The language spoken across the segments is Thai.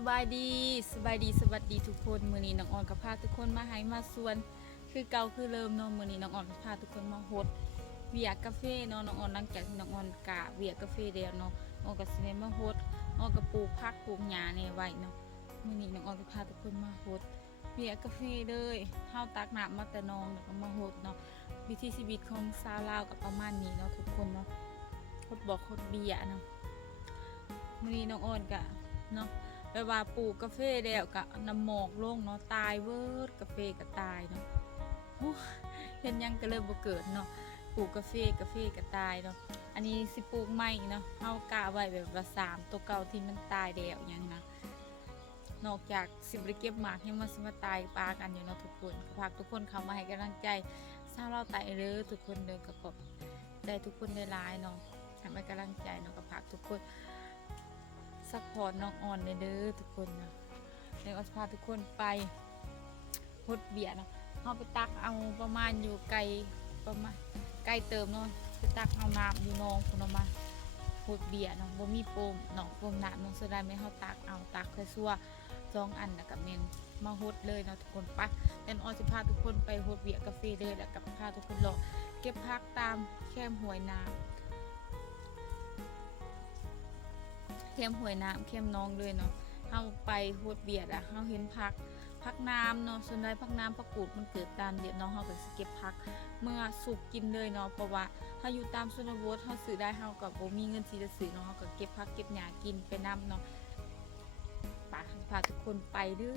สบายดีสวัสดีทุกคนมื้อนี้น้องออนกับพาทุกคนมาให้มาสวนคือเก่าคือเริ่มเนาะมื้อนี้น้องออนกับพาทุกคนมาโฮดเวียกาแฟเนาะน้องออนหลังจากที่น้องออนกะเวียกาแฟแล้วเนาะน้องก็สิได้มาโฮดน้องก็ปลูกผักปลูกหญ้านี่ไว้เนาะมื้อนี้น้องออนกับพาทุกคนมาโฮดเวียกาแฟเลยเฮาตักน้ำมาแต่น้องแล้วก็มาโฮดเนาะวิถีชีวิตของชาวลาวก็ประมาณนี้เนาะทุกคนเนาะโฮดบอกโฮดเบียเนาะมื้อนี้น้องออนก็เนาะไปว่าปลูกกาแฟแล้วก็น้ำหมอกลงเนาะตายเวิร์ดกาแฟก็ตายเนาะเห็นยังก็เลยบ่เกิดเนาะปลูกกาแฟก็ตายเนาะอันนี้สิปลูกใหม่เนาะเฮากะไว้แบบว่า3ตัวเก่าที่มันตายแล้วยังนะนอกจากสิบ่ได้เก็บหมากยังมันสิมาตายปากันอยู่เนาะทุกคนฝากทุกคนเข้ามาให้กำลังใจชาวเราตายเด้อทุกคนเด้อก็ขอบใจทุกคนได้หลายเนาะให้กำลังใจเนาะก็ฝากทุกคนซัพพอร์ตน้องออนเด้อทุกคนนะเดี๋ยวพาทุกคนไปฮดเบียร์เนาะเอาไปตักเอาประมาณอยู่ไกลประมาณไกลเติมเนาะไปตักเอาน้ำอยู่นองคุณเอามาฮดเบียร์เนาะบ่มีโปมเนาะโปมน้ำน้องเสดายไม่เขาตักเอาตักแค่ซัว2 อันนะกับเมนมาฮดเลยเนาะทุกคนไปเดี๋ยวออนจะพาทุกคนไปฮดเบียร์กาแฟเลยแล้วกับพาทุกคนรอเก็บพักตามแคมห้วยน้ำเข้มหวยน้ำเข้มน้องเลยเนาะเฮาไปโฮดเบียดเฮาเห็นพักน้ำเนาะส่วนใหญ่พักน้ำพักกูดมันเกิดตามเดียดเนาะเฮาก็สิเก็บพักเมื่อสุกกินเลยเนาะเพราะว่าถ้าอยู่ตามชนบทเฮาซื้อได้เฮาก็บ่มีเงินที่จะซื้อเนาะเฮาก็เก็บพักเก็บหญ้ากินไปนำเนาะพาทุกคนไปเด้อ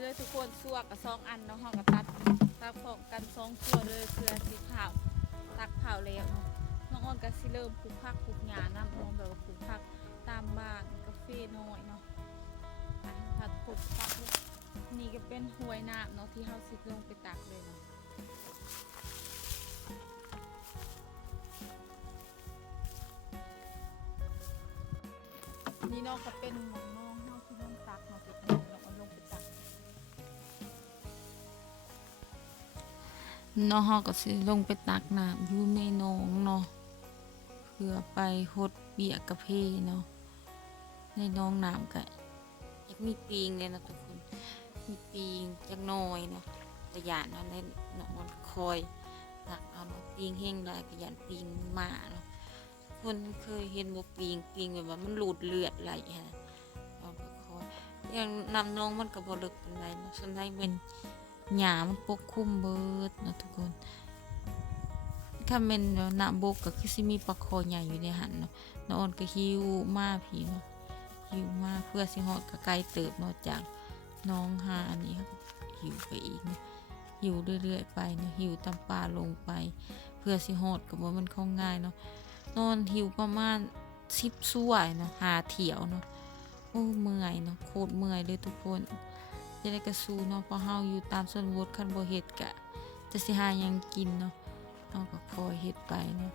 เลยทุกคนซัวกับ2 อันเนาะเฮาก็ตัดพร้อมกัน2ซัวเลยเพื่อสิเผาตักเผาแล้วเนาะน้องออนก็สิเริ่มปลูกผักปลูกหญ้านำน้องแบบว่าปลูกผักตามบ้านกาแฟน้อยเนาะผักปลูกผักนี่ก็เป็นห้วยน้ำเนาะที่เฮาสิลงไปตักเลยเนาะนี่เนาะก็เป็นหมองน้องเฮาที่ลงตักเนาะที่น้องออนลงไปตักน้องเฮาก็สิลงไปตักน้ำอยู่ในหนองเนาะเพื่อไปฮดเบียร์กาแฟเนาะในหนองน้ำก็อยากมีปิงเลยนะทุกคนมีปิงจักหน่อยเนาะแต่ยานเนาะในน้องออนคอยตักเอาเนาะปิงแห้งได้ก็ยานปิงมาเนาะคนเคยเห็นบ่ปิงแบบว่ามันหลุดเลือดไหลฮะเอาไปคอยอย่างนำน้องมันก็บ่ลึกปานใดเนาะส่วนใหญ่เป็นหญ้ามันปกคลุมเบิดเนาะทุกคนถ้าแม่นน้ำบกก็คือสิมีปลาคอใหญ่อยู่ในหันเนาะน้องออนก็หิวมาพี่เนาะหิวมาเพื่อสิฮอดก็ไกลเติบเนาะจากน้องหาอันนี้ครับหิวไปอีกเนาะหิวเรื่อยๆไปเนาะหิวตามป่าลงไปเพื่อสิฮอดก็บ่มันของง่ายเนาะนอนหิวประมาณ10ชั่วเนาะหาเที่ยวเนาะโอ้เมื่อยเนาะโคตรเมื่อยเลยทุกคนจะได้กระสู้เนาะเพราะเฮาอยู่ตามชนบทคันบ่เฮ็ดก็จะสิหาหยังกินเนาะเฮาก็คอยเฮ็ดไปเนาะ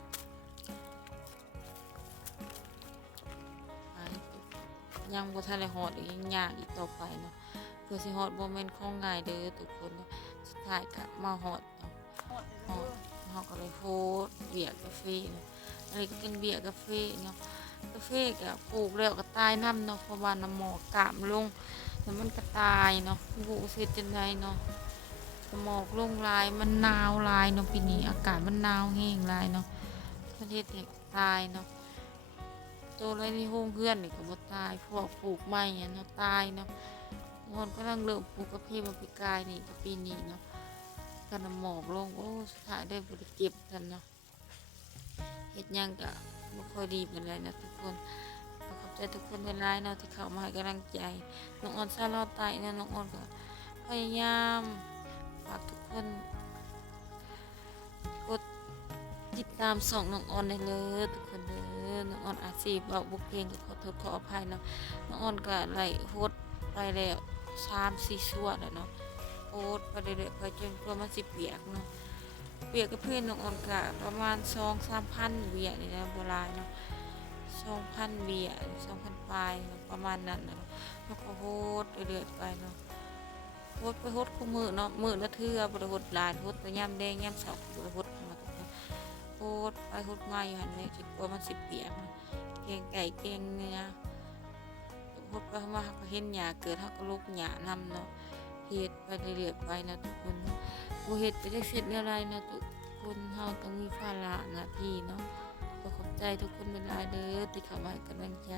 ยังบ่ทันได้ฮอดอีกยังยากอีกต่อไปเนาะเพื่อสิฮอดบ่แม่นของง่ายเด้อทุกคนเนาะสุดท้ายก็มาฮอดเนาะฮอดเฮาก็เลยโฮดเบียร์กาแฟเนาะอันนี้ก็เป็นเบียร์กาแฟเนาะกาแฟก็ปลูกแล้วก็ตายนำเนาะเพราะว่าน้ำหมอกกามลงแล้วมันก็ตายเนาะบ่รู้สิเฮ็ดจังไดเนาะหมอกลงหลายมันหนาวหลายเนาะปีนี้อากาศมันหนาวแห้งหลายเนาะประเทศให้ตายเนาะตัวอะไรในโรงเรือนนี่ก็บ่ตายพวกปลูกใหม่เนาะตายเนาะคนกำลังเริ่มปลูกกาแฟมาปีกายนี่ปีนี้เนาะก็น้ำหมอกลงโอ้สุดท้ายได้บ่ได้เก็บกันเนาะเฮ็ดหยังก็บ่ค่อยดีปานใดนะทุกคนขอบใจทุกคนหลายๆเนาะที่เข้ามาให้กำลังใจน้องออนซาลอไตนะน้องออนก็พยายามฝากทุกคน ติดตามส่องน้องออนได้เลยทุกคนเด้อน้องออนอาชีพเว้าบ่เก่งก็ขอโทษขออภัยเนาะน้องออนก็ไล่โพสต์ไปแล้ว3-4ชั่วแล้วเนาะโพสต์ไปเรื่อยๆไปจนกว่ามันสิเปียกเนาะเปียกกับเพื่อนน้องออนก็ประมาณ 2-3,000 เวียนี่นะบ่หลายเนาะ 2,000 เวีย2,000 ปลายเนาะประมาณนั้นน่ะเนาะแล้วก็โพสต์เรื่อยๆไปเนาะโพสต์ไปโพสต์คู่มื้อเนาะมื้อละเทื่อบ่ได้โพสต์หลายโพสต์แต่ยามแดงยามเช้าบ่ได้โพสต์มาทุกคน โคตรไปโคตรมาอยู่หันเลยจนกว่ามันสิเปียกนะเกงไก่เกงเนื้อโคตรไปมาก็เห็นหญ้าเกิดเฮาก็ลุกหญ้านำเนาะเฮ็ดไปเรื่อยๆไปนะทุกคนเนาะบ่เฮ็ดไปจักเสร็จแนวใดนะทุกคนเฮาต้องมีภาระหน้าที่เนาะก็ขอบใจทุกคนหลายๆเด้อที่เข้ามาให้กำลังใจ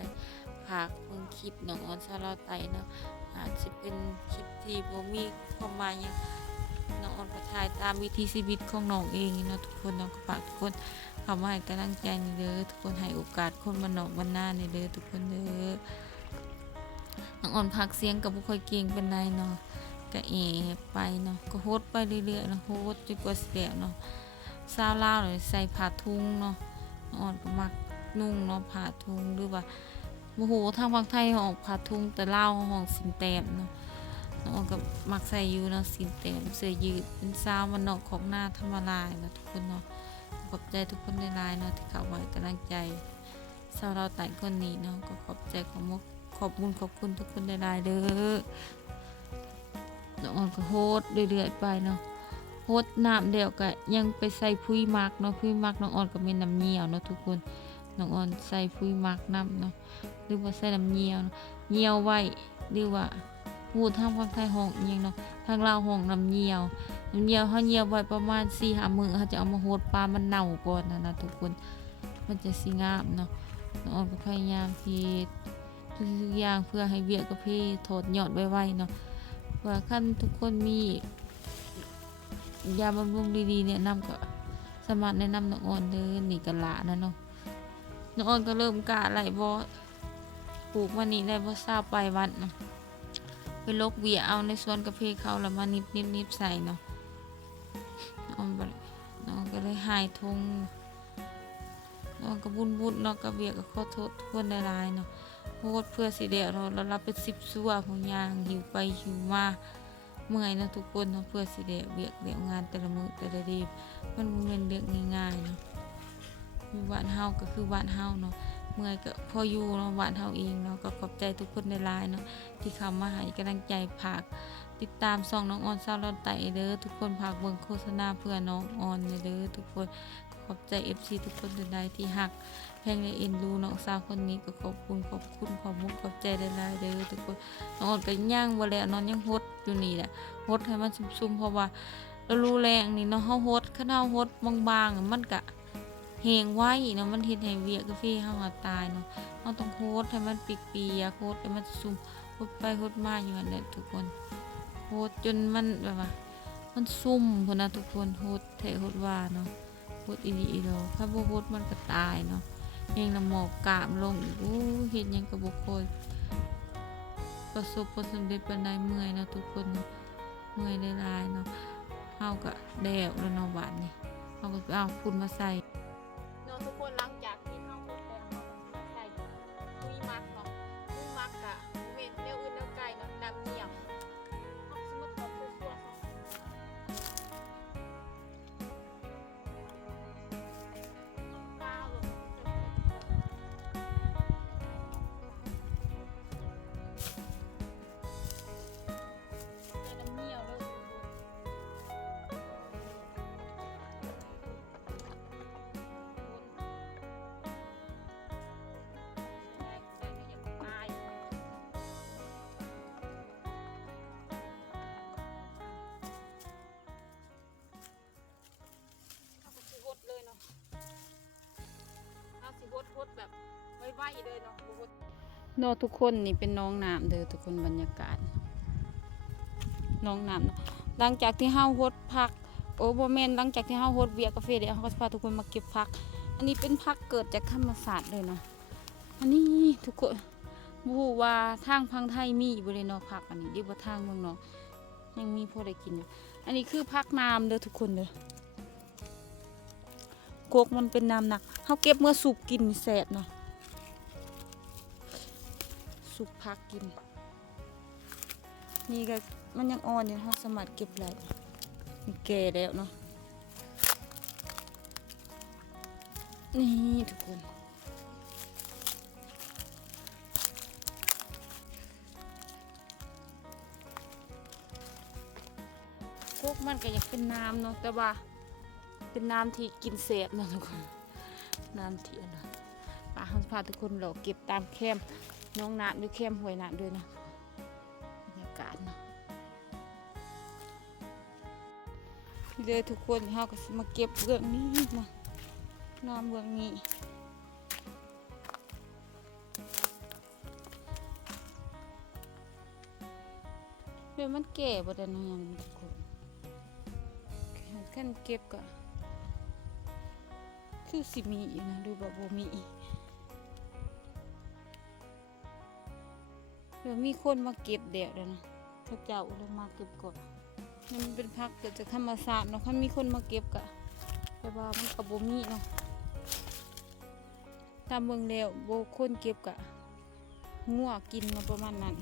ฝากเบิ่งคลิปน้องออนซาลาวไตเนาะอาจสิเป็นคลิปที่บ่มีความหมายหยัง น้องออนก็ถ่ายตามวิถีชีวิตของน้องเองเนาะทุกคนน้องก็ฝากทุกคนเข้ามาให้กำลังใจนี่เด้อทุกคนให้โอกาสคนบ้านนอกบ้านนานี่เด้อทุกคนเด้อน้องออนพากย์เสียงก็บ่ค่อยเก่งปานใดเนาะก็ไปเนาะก็โฮสต์ไปเรื่อยๆเนาะโฮสต์จนกว่าสิแล้วเนาะสาวลาวนี่ใส่ผ้าถุงเนาะน้องออนก็มักนุ่งเนาะผ้าถุงหรือว่าบ่ฮู้ทางฝั่งไทยเขาออกผ้าถุงแต่ลาวเขาออกสินแต้มเนาะ น้องออนก็มักใส่อยู่เนาะสีแต้มเสื้อยืดเป็นสาวมันนอกของหน้าธรรมดาเนาะทุกคนเนาะขอบใจทุกคนในไลน์เนาะที่เข้ามาให้กำลังใจสาวเราแต่งคนนี้เนาะก็ขอบใจขอบคุณทุกคนในไลน์เด้อน้องออนก็โฮสต์เรื่อยๆไปเนาะโฮสต์น้ำเดียวก็ยังไปใส่พุ้ยมักเนาะพุ้ยมักน้องออนก็มีน้ำเงี้ยวเนาะทุกคนน้องออนใส่พุ้ยมักน้ำเนาะหรือว่าใส่น้ำเงี้ยวเงี้ยวไว้หรือว่า พูดทางภาคไทยห้องอิหยังเนาะทางลาวห้องน้ำเหี่ยวเฮาเหี่ยวไว้ประมาณ 4-5 มื้อเขาจะเอามาโฮดปลามันเน่าก่อนนะทุกคนมันจะสิงามเนาะน้องออนก็พยายามเฮ็ดทุกๆอย่างเพื่อให้เวียกกับเพถอดยอดไวๆเนาะว่าคันทุกคนมียาบำรุงดีๆแนะนำก็สามารถแนะนำน้องออนเด้อนี่ก็หลานะเนาะน้องออนก็เริ่มกะไหลบ่ปลูกมานี่ได้บ่20 ไปวันเนาะ ไปลกเบียเอาในสวนกาแฟเขาแล้วมานิบใส่เนาะน้องก็เลยหายทงน้องก็บุญเนาะกระเบียก็ขอโทษทุกคนหลายๆเนาะโพดเพื่อสิเดียวเราแล้วรับเป็น10ชั่วของยางหิวไปหิวมาเมื่อยนะทุกคนเนาะเพื่อสิเดียวเบียกเดียวงานแต่ละมื้อแต่ละเดือนมันบ่แม่นเรื่องง่ายๆเนาะอยู่บ้านเฮาก็คือบ้านเฮาเนาะเมื่อยก็พออยู่เนาะบ้านเฮาเองเนาะก็ขอบใจทุกคนหลายๆเนาะ ที่เข้ามาให้กำลังใจผากติดตามส่องน้องออนซาวลอนไตเด้อทุกคนผากเบิ่งโฆษณาเพื่อน้องออนเด้อทุกคนขอบใจ FC ทุกคนใดที่ฮักแพงและเอ็นดูน้องสาวคนนี้ก็ขอบคุณขอบมุกขอบใจหลายๆเด้อทุกคนน้องออนก็ย่างบ่แล้วนอนยังฮดอยู่นี่แหละฮดให้มันซุ่มๆเพราะว่าเรารู้แรงนี่เนาะเฮาฮดคันเฮาฮดบางๆมันก็แหงไว้เนาะมันเฮ็ดให้เวียกกาแฟเฮาตายเนาะเฮาต้องโฮดให้มันเปียกๆโฮดให้มันซุ่ม โหดไปโหดมาอยู่นั่นแหละทุกคนโหดจนมันแบบว่ามันซุ่มพุ่นนะทุกคนโหดแท้โหดว่าเนาะโหดอีหลีอีดอกถ้าบ่โหดมันก็ตายเนาะแฮงน้ำหมอกกามลงอีกโอ้เฮ็ดหยังก็บ่ค่อยประสบผลสำเร็จปานใดเมื่อยเนาะทุกคนเนาะเมื่อยหลายๆเนาะเฮาก็แดวแล้วเนาะบาดนี้เฮาก็ไปเอาฝุ่นมาใส่ เนาะทุกคนหลังจากที่เฮาหมดแล้วเฮาก็ใส่คุยมักเนาะคุยมักกะเว้นแนวอื่นแนวไกลเนาะน้ำเหนียวเฮาสิมาขอตัวๆก้าวลงใส่น้ำเหนียวเด้อทุกคนใส่ไม่ยังตายเอาก็สิหดเลยเนาะเอาสิหดแบบไวๆเลยเนาะบ่หด เนาะทุกคนนี่เป็นน้องน้ำเด้อทุกคนบรรยากาศน้องน้ำเนาะหลังจากที่เฮาฮดพักโอ้บ่แม่นหลังจากที่เฮาฮดเบียร์กาแฟเดี๋ยวเฮาก็สิพาทุกคนมาเก็บผักอันนี้เป็นผักเกิดจากธรรมศาสตร์เลยเนาะอันนี้ทุกคนบ่ฮู้ว่าทางพังไทยมีบ่เลยเนาะผักอันนี้ดีบ่ทางเมืองเนาะยังมีพอได้กินอยู่อันนี้คือผักน้ำเด้อทุกคนเด้อ กกมันเป็นน้ำหนักเฮาเก็บเมื่อสุกกินแซ่บเนาะสุกพักกินนี่ก็มันยังอ่อนอยู่เฮาสามารถเก็บได้มันแก่แล้วเนาะนี่ทุกคนพวกมันก็อยากเป็นน้ำเนาะแต่ว่าเป็นน้ำที่กินแสบเนาะทุกคนน้ำที่อันนั้นป้าเขาพาทุกคนเราเก็บตามแคมน้องน้ำด้วยแคมห้วยน้ำด้วยนะบรรยากาศเนาะเลยทุกคนเขาก็มาเก็บเรื่องนี้เนาะน้ำเรื่องนี้เดี๋ยวมันแก่บ่ได้นะยังทุกคนขั้นเก็บก็คือสิมีอีกนะดูแบบบ่มีอีกเดี๋ยวมีคนมาเก็บเดี๋ยวนะพระเจ้าเลยมาเก็บก่อนนี่มันเป็นพักเกิดจากธรรมศาสตร์เนาะถ้ามีคนมาเก็บก็แต่ว่ามันกับบ่มีเนาะตามเมืองแล้วโบคนเก็บกะงัวกินมาประมาณนั้น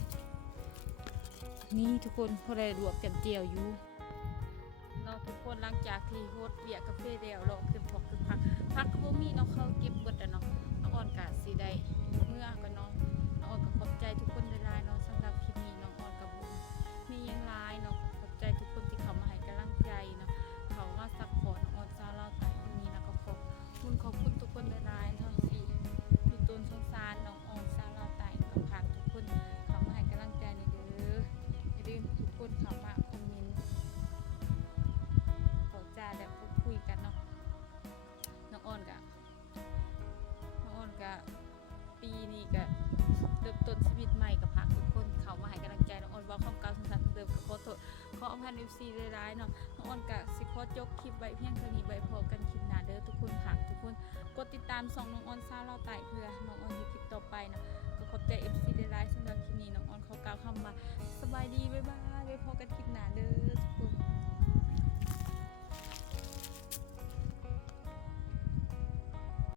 นี่ทุกคนพอได้รวบเต็มเจียวอยู่เนาะทุกคนหลังจากที่โฮดเบียกาแฟแล้วเราเก็บพอกเก็บพักก็บ่มีเนาะเขาเก็บเบิดอะเนาะน้องอ่อนกะสิได้เมื่อก็เนาะน้องอ่อนก็ขอบใจทุกคนหลายๆเนาะสำหรับคลิปนี้น้องอ่อนกับบุญมียังหลายเนาะขอบใจทุกคนที่เข้ามาให้กำลังใจเนาะเขามาซัพพอร์ตน้องอ่อนซาลาวไต่คนนี้นะก็ขอบคุณทุกคนหลายๆเนาะที่ดูตนสงสารน้องอ่อนซาลาวไต่ก็ฝากทุกคนเข้ามาให้กำลังใจในเด้ออย่าลืมทุกคนเข้ามาคอมเมนต์ขอจ้าแล้วพูดคุยกันเนาะน้องอ่อนกะปีนี้ก็เริ่มต้นชีวิตใหม่กับฝากทุกคนเข้ามาให้กำลังใจน้องอ่อนว่าความเก่าสงสารเดิมกับขอโทษขออภัย FC หลายๆเนาะน้องอ่อนกะสิขอจบคลิปไว้เพียงเท่านี้ไว้พอกันคลิปหน้าเด้อทุกคนฝากทุกคนกดติดตามส่องน้องอ่อนซาลาวไต่เพื่อน้องอ่อนที่คลิปต่อไปนะก็ขอบใจ FC หลายๆสำหรับคลิปนี้น้องอ่อนขอกล่าวคำว่าสบายดีบ๊ายบายไว้พอกันคลิปหน้าเด้อทุกคน